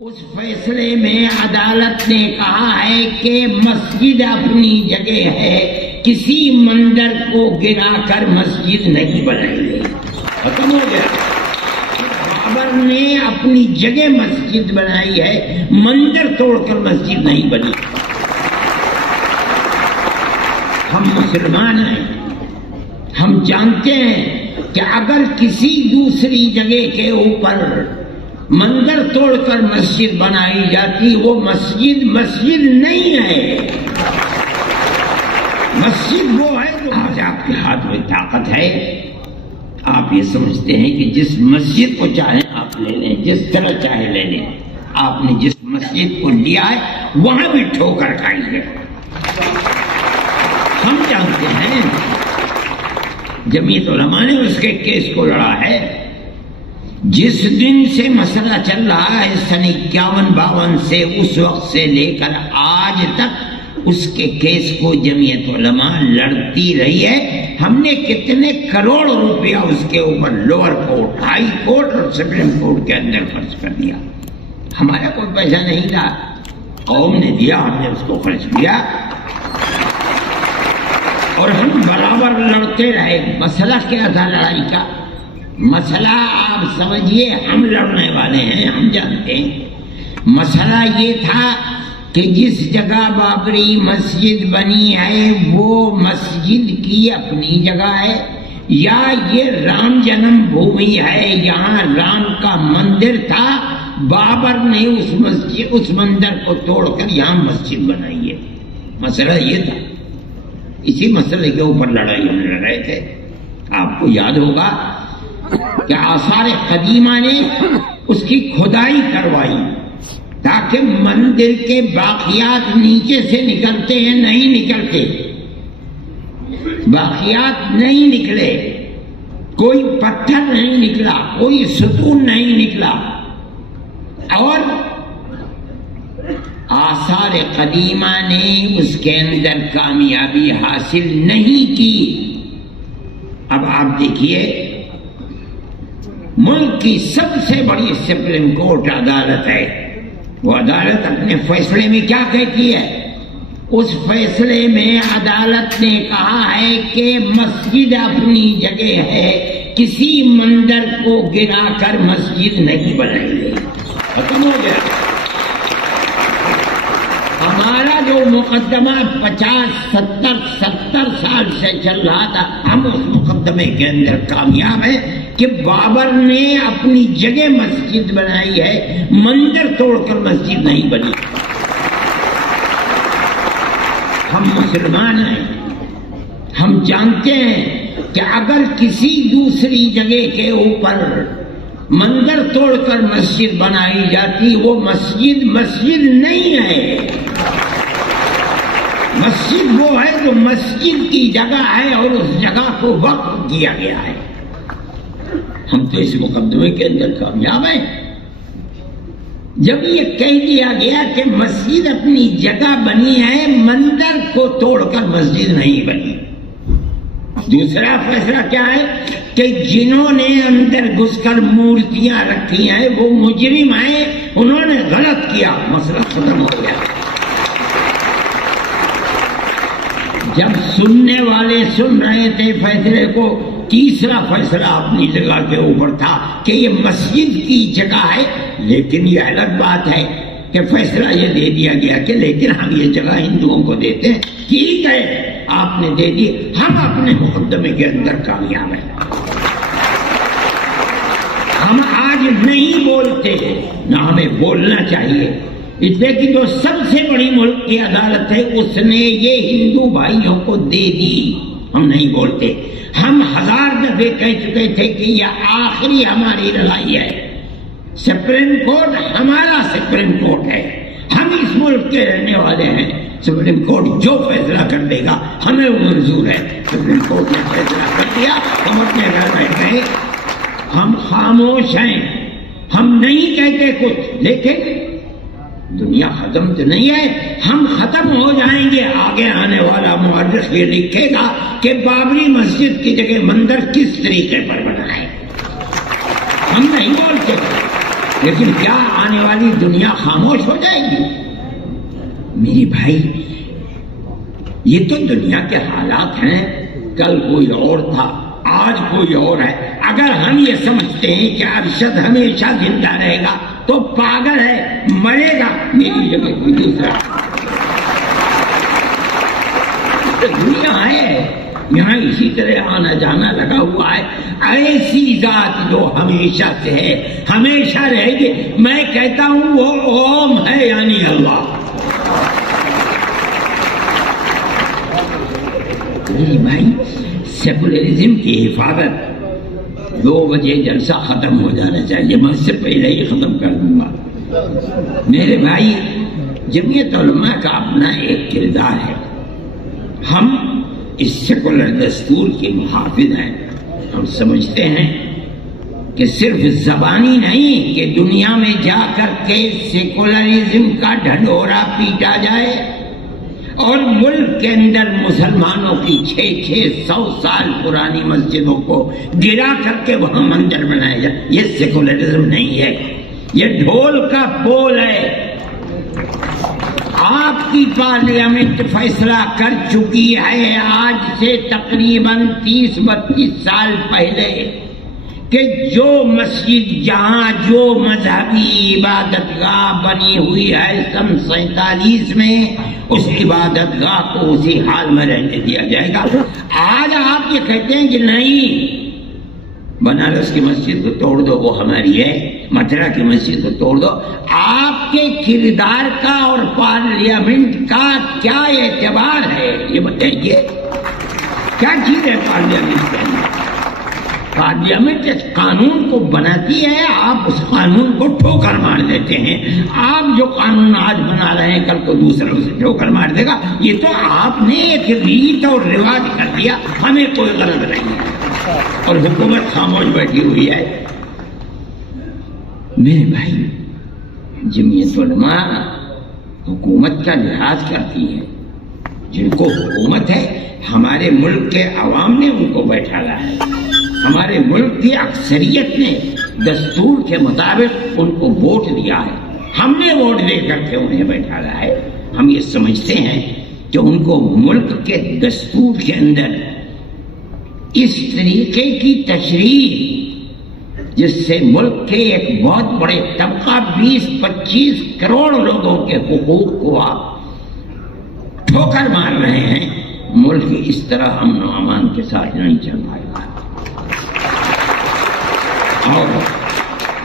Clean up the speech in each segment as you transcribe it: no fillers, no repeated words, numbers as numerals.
اس فیصلے میں عدالت نے کہا ہے کہ مسجد اپنی جگہ ہے، کسی مندر کو گرا کر مسجد نہیں بنائی گئی، ختم ہو گیا۔ بابر نے اپنی جگہ مسجد بنائی ہے، مندر توڑ کر مسجد نہیں بنی۔ ہم مسلمان ہیں، ہم جانتے ہیں کہ اگر کسی دوسری جگہ کے اوپر مندر توڑ کر مسجد بنائی جاتی، وہ مسجد نہیں ہے۔ مسجد وہ ہے جو آج آپ کے ہاتھ میں طاقت ہے، آپ یہ سمجھتے ہیں کہ جس مسجد کو چاہیں آپ لے لیں، جس طرح چاہے لے لیں۔ آپ نے جس مسجد کو لیا ہے وہاں بھی ٹھوکر کھائی ہے۔ ہم جانتے ہیں جمعیت علماء نے اس کے کیس کو لڑا ہے۔ جس دن سے مسئلہ چل رہا ہے سن 51-52 سے، اس وقت سے لے کر آج تک اس کے کیس کو جمعیت علماء لڑتی رہی ہے۔ ہم نے کتنے کروڑ روپیہ اس کے اوپر لوور کورٹ، ہائی کورٹ اور سپریم کورٹ کے اندر خرچ کر دیا۔ ہمارا کوئی پیسہ نہیں تھا، قوم نے دیا، ہم نے اس کو خرچ کیا اور ہم برابر لڑتے رہے۔ مسئلہ کیا تھا لڑائی کا؟ مسئلہ آپ سمجھیے، ہم لڑنے والے ہیں، ہم جانتے ہیں۔ مسئلہ یہ تھا کہ جس جگہ بابری مسجد بنی ہے وہ مسجد کی اپنی جگہ ہے یا یہ رام جنم بھومی ہے، یہاں رام کا مندر تھا، بابر نے اس مندر کو توڑ کر یہاں مسجد بنائی ہے۔ مسئلہ یہ تھا، اسی مسئلے کے اوپر لڑائی ہم لڑ رہے تھے۔ آپ کو یاد ہوگا کہ آثار قدیمہ نے اس کی کھدائی کروائی تاکہ مندر کے باقیات نیچے سے نکلتے ہیں، نہیں نکلتے، باقیات نہیں نکلے، کوئی پتھر نہیں نکلا، کوئی ستون نہیں نکلا، اور آثار قدیمہ نے اس کے اندر کامیابی حاصل نہیں کی۔ اب آپ دیکھیے، ملک کی سب سے بڑی سپریم کورٹ عدالت ہے، وہ عدالت اپنے فیصلے میں کیا کہتی ہے؟ اس فیصلے میں عدالت نے کہا ہے کہ مسجد اپنی جگہ ہے، کسی مندر کو گرا کر مسجد نہیں بنائی گئی، ختم ہو گیا۔ ہمارا جو مقدمہ 50-70 سال سے چل رہا تھا، ہم اس مقدمے کے اندر کامیاب ہیں کہ بابر نے اپنی جگہ مسجد بنائی ہے، مندر توڑ کر مسجد نہیں بنی۔ ہم مسلمان ہیں، ہم جانتے ہیں کہ اگر کسی دوسری جگہ کے اوپر مندر توڑ کر مسجد بنائی جاتی، وہ مسجد نہیں ہے۔ مسجد وہ ہے جو مسجد کی جگہ ہے اور اس جگہ کو وقف کیا گیا ہے۔ ہم تو اس مقدمے کے اندر کامیاب ہیں۔ جب یہ کہہ دیا گیا کہ مسجد اپنی جگہ بنی ہے، مندر کو توڑ کر مسجد نہیں بنی۔ دوسرا فیصلہ کیا ہے کہ جنہوں نے اندر گھس کر مورتیاں رکھی ہیں وہ مجرم ہیں، انہوں نے غلط کیا، مسئلہ ختم ہو گیا۔ جب سننے والے سن رہے تھے فیصلے کو، تیسرا فیصلہ اپنی جگہ کے اوپر تھا کہ یہ مسجد کی جگہ ہے، لیکن یہ الگ بات ہے کہ فیصلہ یہ دے دیا گیا کہ لیکن ہم یہ جگہ ہندوؤں کو دیتے ہیں۔ ٹھیک ہے، آپ نے دے دی، ہم اپنے مقدمے کے اندر کامیاب ہیں۔ ہم آج نہیں بولتے، نہ ہمیں بولنا چاہیے، اس لیے کہ جو سب سے بڑی ملک کی عدالت ہے اس نے یہ ہندو بھائیوں کو دے دی۔ ہم نہیں بولتے، ہم 1000 دفعے کہہ چکے تھے کہ یہ آخری ہماری لڑائی ہے۔ سپریم کورٹ ہمارا سپریم کورٹ ہے، ہم اس ملک کے رہنے والے ہیں۔ سپریم کورٹ جو فیصلہ کر دے گا ہمیں وہ منظور ہے۔ سپریم کورٹ نے فیصلہ کر دیا، ہم اپنے گھر بیٹھ گئے، ہم خاموش ہیں، ہم نہیں کہتے کچھ، لیکن دنیا ختم تو نہیں ہے، ہم ختم ہو جائیں گے۔ آگے آنے والا مورخ یہ لکھے گا کہ بابری مسجد کی جگہ مندر کس طریقے پر بنا ہے۔ ہم نہیں بولتے، لیکن کیا آنے والی دنیا خاموش ہو جائے گی؟ میری بھائی یہ تو دنیا کے حالات ہیں، کل کوئی اور تھا، آج کوئی اور ہے۔ اگر ہم یہ سمجھتے ہیں کہ ارشد ہمیشہ زندہ رہے گا تو پاگل ہے، مرے گا، میری جگہ کوئی دوسرا۔ دنیا ہے یہاں اسی طرح آنا جانا لگا ہوا ہے، ایسی ذات جو ہمیشہ سے ہے ہمیشہ رہے گی۔ میں کہتا ہوں وہ اوم ہے، یعنی اللہ۔ میری بھائی سیکولرزم کی حفاظت 2 بجے جلسہ ختم ہو جانا چاہیے، میں اس سے پہلے ہی ختم کر دوں گا۔ میرے بھائی جمعیت علماء کا اپنا ایک کردار ہے، ہم اس سیکولر دستور کے محافظ ہیں۔ ہم سمجھتے ہیں کہ صرف زبانی نہیں کہ دنیا میں جا کر کے سیکولرزم کا ڈھڈورا پیٹا جائے اور ملک کے اندر مسلمانوں کی 600 سال پرانی مسجدوں کو گرا کر کے وہاں مندر بنایا جائے، یہ سیکولرزم نہیں ہے، یہ ڈھول کا بول ہے۔ آپ کی پارلیمنٹ فیصلہ کر چکی ہے آج سے تقریباً 30-32 سال پہلے کہ جو مسجد جہاں جو مذہبی عبادت گاہ بنی ہوئی ہے سن 47 میں، اس عبادت گاہ کو اسی حال میں رہنے دیا جائے گا۔ آج آپ یہ کہتے ہیں کہ نہیں، بنارس کی مسجد کو توڑ دو، وہ ہماری ہے، متھرا کی مسجد کو توڑ دو۔ آپ کے کردار کا اور پارلیمنٹ کا کیا اعتبار ہے یہ بتائیے؟ کیا چیز ہے پارلیمنٹ کے اندر؟ پارلیمنٹ اس قانون کو بناتی ہے، آپ اس قانون کو ٹھوکر مار دیتے ہیں۔ آپ جو قانون آج بنا رہے ہیں کل کو دوسرا اسے ٹھوکر مار دے گا۔ یہ تو آپ نے ایک ریت اور رواج کر دیا، ہمیں کوئی غرض نہیں ہے اور حکومت خاموش بیٹھی ہوئی ہے۔ میرے بھائی جمعیت علماء حکومت کا لحاظ کرتی ہے، جن کو حکومت ہے ہمارے ملک کے عوام نے ان کو بیٹھایا ہے، ہمارے ملک کی اکثریت نے دستور کے مطابق ان کو ووٹ دیا ہے، ہم نے ووٹ دے کر کے انہیں بیٹھایا ہے۔ ہم یہ سمجھتے ہیں کہ ان کو ملک کے دستور کے اندر اس طریقے کی تشریح جس سے ملک کے ایک بہت بڑے طبقہ 20-25 کروڑ لوگوں کے حقوق کو آپ ٹھوکر مار رہے ہیں، ملک اس طرح امن و امان کے ساتھ نہیں چل پائے گا۔ اور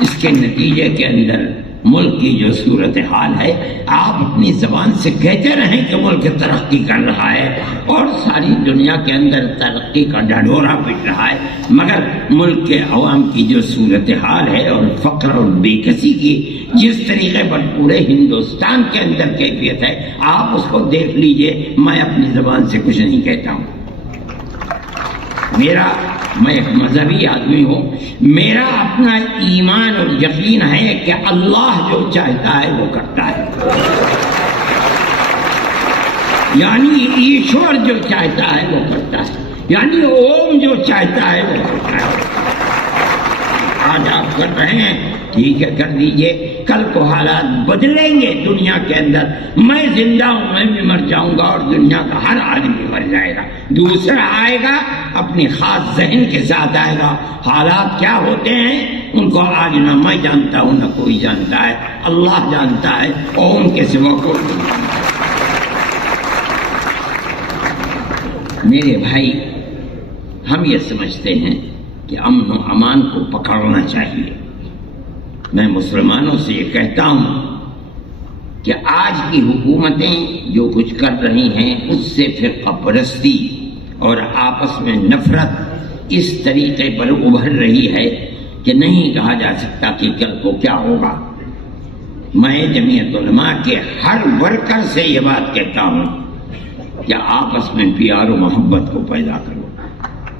اس کے نتیجے کے اندر ملک کی جو صورتحال ہے، آپ اپنی زبان سے کہتے رہیں کہ ملک ترقی کر رہا ہے اور ساری دنیا کے اندر ترقی کا ڈھڈورا پٹ رہا ہے، مگر ملک کے عوام کی جو صورتحال ہے اور فقر اور بے کسی کی جس طریقے پر پورے ہندوستان کے اندر کیفیت ہے، آپ اس کو دیکھ لیجئے۔ میں اپنی زبان سے کچھ نہیں کہتا ہوں، میں ایک مذہبی آدمی ہوں، میرا اپنا ایمان اور یقین ہے کہ اللہ جو چاہتا ہے وہ کرتا ہے، یعنی ایشور جو چاہتا ہے وہ کرتا ہے، یعنی اوم جو چاہتا ہے وہ کرتا ہے۔ آج آپ کر رہے ہیں، ٹھیک ہے کر دیجئے، کل کو حالات بدلیں گے دنیا کے اندر، میں زندہ ہوں، میں بھی مر جاؤں گا اور دنیا کا ہر آدمی مر جائے گا، دوسرا آئے گا اپنی خاص ذہن کے ساتھ آئے گا۔ حالات کیا ہوتے ہیں ان کو آج نہ میں جانتا ہوں نہ کوئی جانتا ہے، اللہ جانتا ہے، اوم کے سوا کوئی نہیں جانتا۔ میرے بھائی ہم یہ سمجھتے ہیں کہ امن و امان کو پکڑنا چاہیے۔ میں مسلمانوں سے یہ کہتا ہوں کہ آج کی حکومتیں جو کچھ کر رہی ہیں اس سے فرقہ پرستی اور آپس میں نفرت اس طریقے پر ابھر رہی ہے کہ نہیں کہا جا سکتا کہ کل کو کیا ہوگا۔ میں جمعیت علماء کے ہر ورکر سے یہ بات کہتا ہوں کہ آپس میں پیار و محبت کو پیدا کرو۔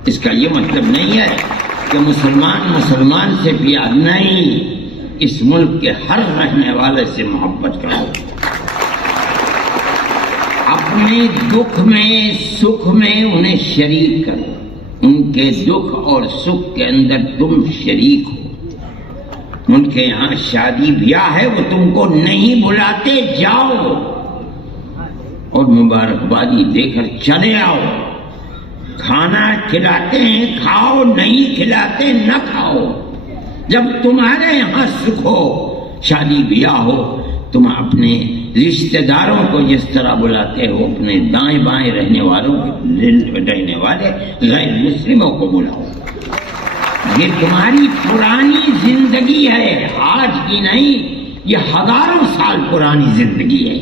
اس کا یہ مطلب نہیں ہے کہ مسلمان سے پیار نہیں، اس ملک کے ہر رہنے والے سے محبت کرو، اپنے دکھ میں سکھ میں انہیں شریک کرو، ان کے دکھ اور سکھ کے اندر تم شریک ہو۔ ان کے یہاں شادی بیاہ ہے، وہ تم کو نہیں بلاتے، جاؤ اور مبارکبادی دے کر چلے آؤ۔ کھانا کھلاتے ہیں کھاؤ، نہیں کھلاتے نہ کھاؤ۔ جب تمہارے یہاں سکھ ہو، شادی بیاہ ہو، تم اپنے رشتہ داروں کو جس طرح بلاتے ہو، اپنے دائیں بائیں رہنے والوں رہنے والے غیر مسلموں کو بلاؤ۔ یہ تمہاری پرانی زندگی ہے، آج کی نہیں، یہ ہزاروں سال پرانی زندگی ہے،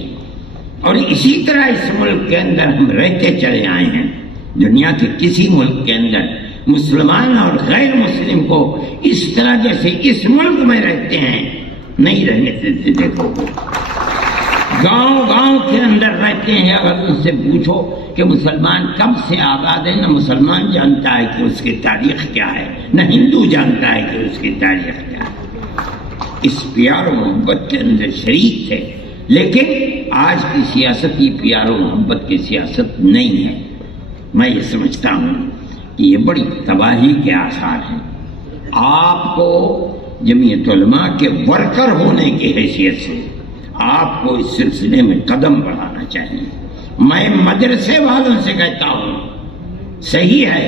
اور اسی طرح اس ملک کے اندر ہم رہتے چلے آئے ہیں۔ دنیا کے کسی ملک کے اندر مسلمان اور غیر مسلم کو اس طرح جیسے اس ملک میں رہتے ہیں نہیں رہنے دیتے۔ دیکھو گاؤں گاؤں کے اندر رہتے ہیں، اگر ان سے پوچھو کہ مسلمان کب سے آباد ہے، نہ مسلمان جانتا ہے کہ اس کی تاریخ کیا ہے، نہ ہندو جانتا ہے کہ اس کی تاریخ کیا ہے۔ اس پیار و محبت کے اندر شریک تھے، لیکن آج کی سیاست یہ پیار و محبت کی سیاست نہیں ہے۔ میں یہ سمجھتا ہوں کہ یہ بڑی تباہی کے آثار ہیں۔ آپ کو جمعیت علماء کے ورکر ہونے کی حیثیت سے آپ کو اس سلسلے میں قدم بڑھانا چاہیے۔ میں مدرسے والوں سے کہتا ہوں، صحیح ہے